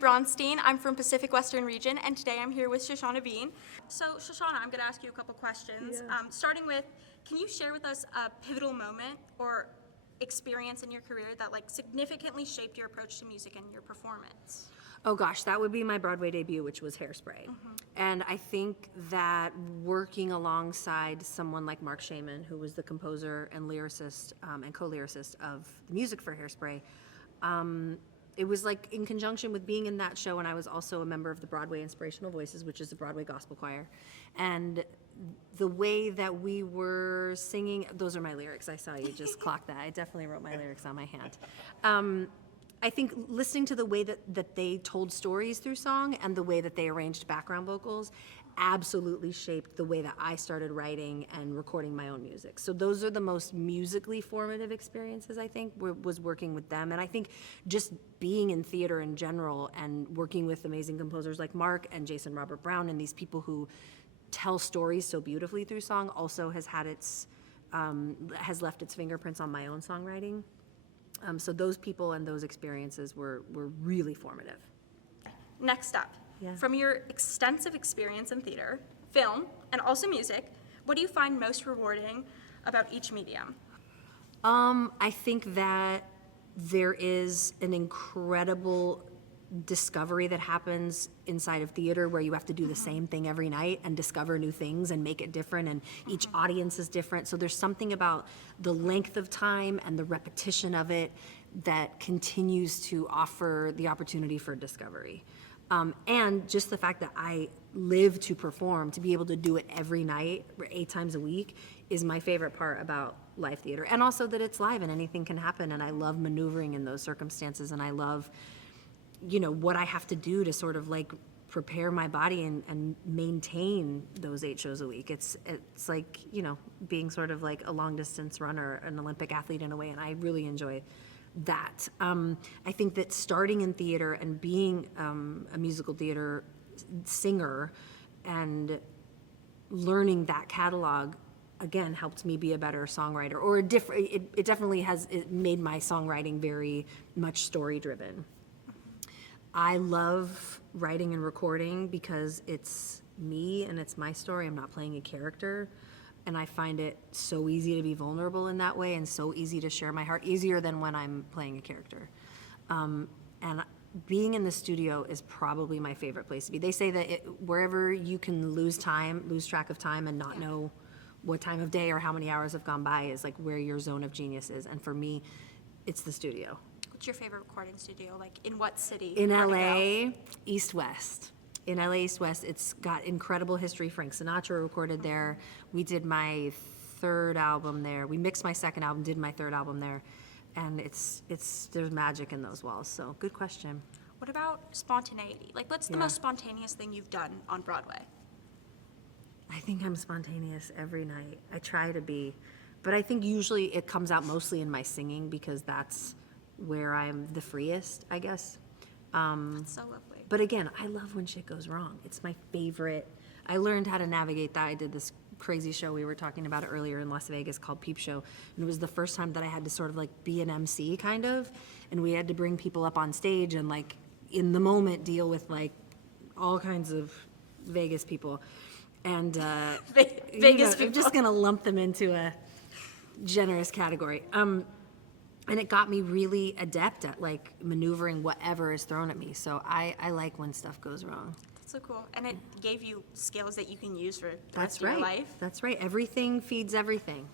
Braunstein. I'm from Pacific Western Region, and today I'm here with Shoshana Bean. So, Shoshana, I'm going to ask you a couple questions. Starting with, can you share with us a pivotal moment or experience in your career that significantly shaped your approach to music and your performance? Oh gosh, that would be my Broadway debut, which was Hairspray. And I think that working alongside someone like Mark Shaman, who was the composer and lyricist and co-lyricist of the music for Hairspray, it was in conjunction with being in that show, and I was also a member of the Broadway Inspirational Voices, which is a Broadway gospel choir. And the way that we were singing, those are my lyrics. I saw you just clock that. I definitely wrote my lyrics on my hand. I think listening to the way that they told stories through song and the way that they arranged background vocals absolutely shaped the way that I started writing and recording my own music. So those are the most musically formative experiences, I think, was working with them. And I think just being in theater in general and working with amazing composers like Mark and Jason Robert Brown and these people who tell stories so beautifully through song also has left its fingerprints on my own songwriting. So those people and those experiences were really formative. Next up, from your extensive experience in theater, film, and also music, what do you find most rewarding about each medium? I think that there is an incredible discovery that happens inside of theater where you have to do the same thing every night and discover new things and make it different, and each audience is different. So there's something about the length of time and the repetition of it that continues to offer the opportunity for discovery. And just the fact that I live to perform, to be able to do it every night, 8 times a week, is my favorite part about live theater. And also that it's live and anything can happen, and I love maneuvering in those circumstances, and I love what I have to do to sort of prepare my body and maintain those 8 shows a week. It's like, being sort of like a long distance runner, an Olympic athlete in a way, and I really enjoy that. I think that starting in theater and being a musical theater singer and learning that catalog, again, helped me be a better songwriter, or it definitely it made my songwriting very much story driven. I love writing and recording because it's me and it's my story. I'm not playing a character, and I find it so easy to be vulnerable in that way and so easy to share my heart, easier than when I'm playing a character. And being in the studio is probably my favorite place to be. They say that wherever you can lose track of time and not know what time of day or how many hours have gone by is where your zone of genius is. And for me, it's the studio. What's your favorite recording studio? In what city? In LA, East West. In LA East West, it's got incredible history. Frank Sinatra recorded there. We did my 3rd album there. We mixed my 2nd album, did my 3rd album there. And there's magic in those walls. So good question. What about spontaneity? What's the most spontaneous thing you've done on Broadway? I think I'm spontaneous every night. I try to be. But I think usually it comes out mostly in my singing because that's where I'm the freest, I guess. That's so lovely. But again, I love when shit goes wrong. It's my favorite. I learned how to navigate that. I did this crazy show we were talking about earlier in Las Vegas called Peep Show, and it was the first time that I had to sort of be an MC kind of, and we had to bring people up on stage and in the moment deal with all kinds of Vegas people. And Vegas people. I'm just gonna lump them into a generous category. And it got me really adept at maneuvering whatever is thrown at me. So I like when stuff goes wrong. That's so cool. And it gave you skills that you can use for the rest of your life. That's right. Everything feeds everything.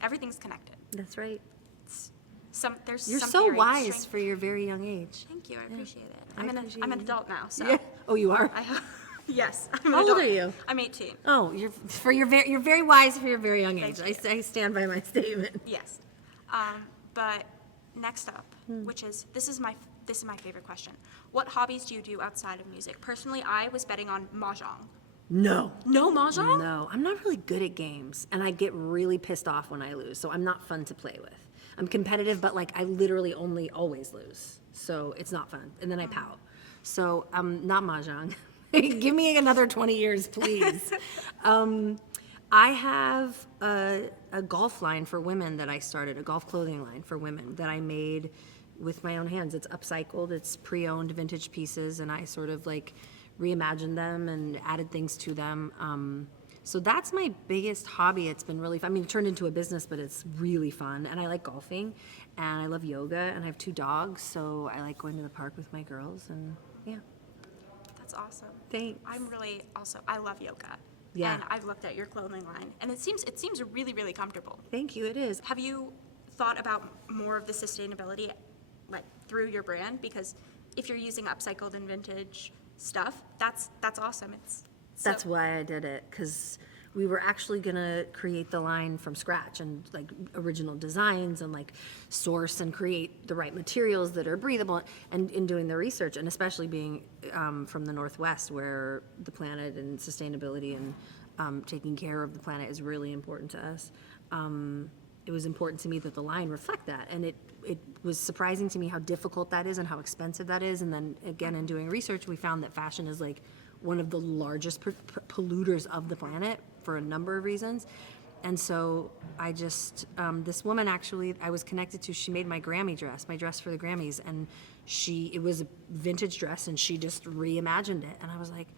Everything's connected. That's right. You're so wise for your very young age. Thank you. I appreciate it. I'm an adult now. So. Yeah. Oh, you are? Yes. I'm How old are you? I'm 18. Oh, you're very wise for your very young age. I stand by my statement. Yes. But next up, which is this is my favorite question. What hobbies do you do outside of music? Personally, I was betting on mahjong. No. No mahjong? No. I'm not really good at games, and I get really pissed off when I lose, so I'm not fun to play with. I'm competitive, but I literally always lose, so it's not fun, and then I pout. So not mahjong. Give me another 20 years, please. I have a golf line for women that I started, a golf clothing line for women that I made with my own hands. It's upcycled, it's pre-owned vintage pieces, and I sort of like reimagined them and added things to them. So that's my biggest hobby. It's been really fun. I mean, it turned into a business, but it's really fun. And I like golfing, and I love yoga, and I have 2 dogs, so I like going to the park with my girls, and yeah. That's awesome. Thanks. I'm really also, I love yoga. Yeah. And I've looked at your clothing line, and it seems really, really comfortable. Thank you, it is. Have you thought about more of the sustainability, like, through your brand? Because if you're using upcycled and vintage stuff, that's awesome. That's why I did it, because we were actually gonna create the line from scratch and like original designs and like source and create the right materials that are breathable, and in doing the research, and especially being from the Northwest, where the planet and sustainability and taking care of the planet is really important to us. It was important to me that the line reflect that, and it was surprising to me how difficult that is and how expensive that is. And then again, in doing research, we found that fashion is like one of the largest polluters of the planet for a number of reasons. And so I just, this woman actually I was connected to, she made my Grammy dress, my dress for the Grammys, and it was a vintage dress, and she just reimagined it. And I was like,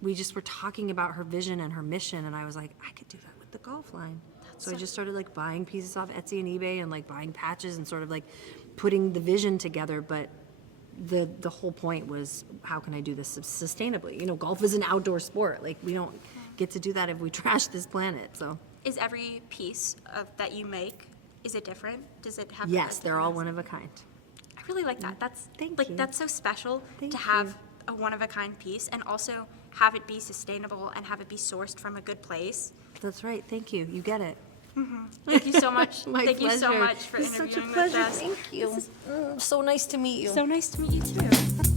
we just were talking about her vision and her mission, and I was like, I could do that with the golf line. So I just started like buying pieces off Etsy and eBay, and like buying patches and sort of like putting the vision together. But the whole point was, how can I do this sustainably? You know, golf is an outdoor sport. Like, we don't get to do that if we trash this planet. So Is every piece that you make, is it different? Does it have? yes, they're all one of a kind. I really like that. That's Thank like you. that's so special Thank to have you. a one of a kind piece, and also have it be sustainable and have it be sourced from a good place. That's right. Thank you. You get it. Thank you so much. My Thank you so pleasure. much for It's such a interviewing pleasure. with us. Thank you. So nice to meet you. So nice to meet you too.